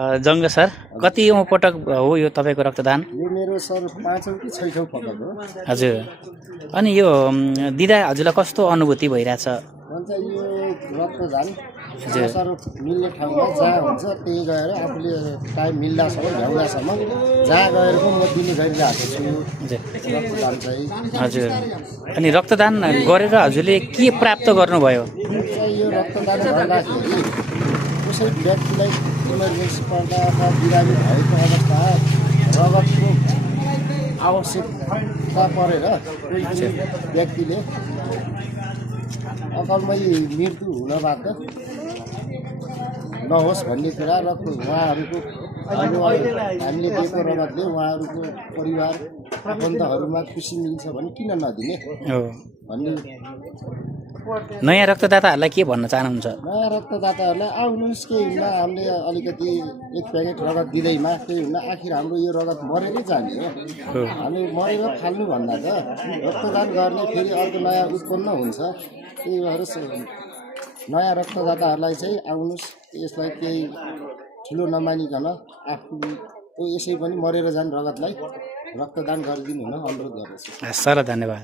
जङ्ग sir कति पटक हो यो तपाईँको रक्तदान? यो मेरो सर 5औं कि 6औं पटक हो। हजुर। अनि यो दिँदा हजुरलाई कस्तो अनुभूति भइरहेछ? भन्छ यो रक्तदान हजुर। सर मिल्ने ठाउँमा जहाँ हुन्छ त्यही गएर आफूले टाइम मिल्दासम्म भ्याउँदासम्म जहाँ गएर पनि म दिने गरिरहेको छु हजुर। रक्तदान चाहिँ। हजुर। अनि रक्तदान गरेर हजुरले के प्राप्त गर्नुभयो? यो रक्तदान गर्दाखेरि कसै व्यक्तिलाई इमर्जेन्सी पर्दा अथवा बिरामी भएको अवस्था रगतको आवश्यकता परेर कोही पनि व्यक्तिले अकालमै मृत्यु हुनबाट नहोस् भन्ने कुरा र उहाँहरूको हामीले दिएको रगतले उहाँहरूको परिवार आफन्तहरूमा खुसी मिल्छ भने किन नदिने भन्ने। नयाँ रक्तदाताहरूलाई के भन्न चाहनुहुन्छ? नयाँ रक्तदाताहरूलाई आउनुहोस्, केही हुन्न, हामीले अलिकति एक प्याकेट रगत दिँदैमा केही हुन्न, आखिर हाम्रो यो रगत मरेरै जाने हो। हामी मरेर फाल्नुभन्दा त रक्तदान गर्ने फेरि अर्को नयाँ उत्पन्न हुन्छ। त्यही भएर नयाँ रक्तदाताहरूलाई चाहिँ आउनुहोस्, यसलाई केही ठुलो नमानिकन आफूको यसै पनि मरेर जाने रगतलाई रक्तदान गरिदिनु हुन अनुरोध गर्दछु। सर धन्यवाद।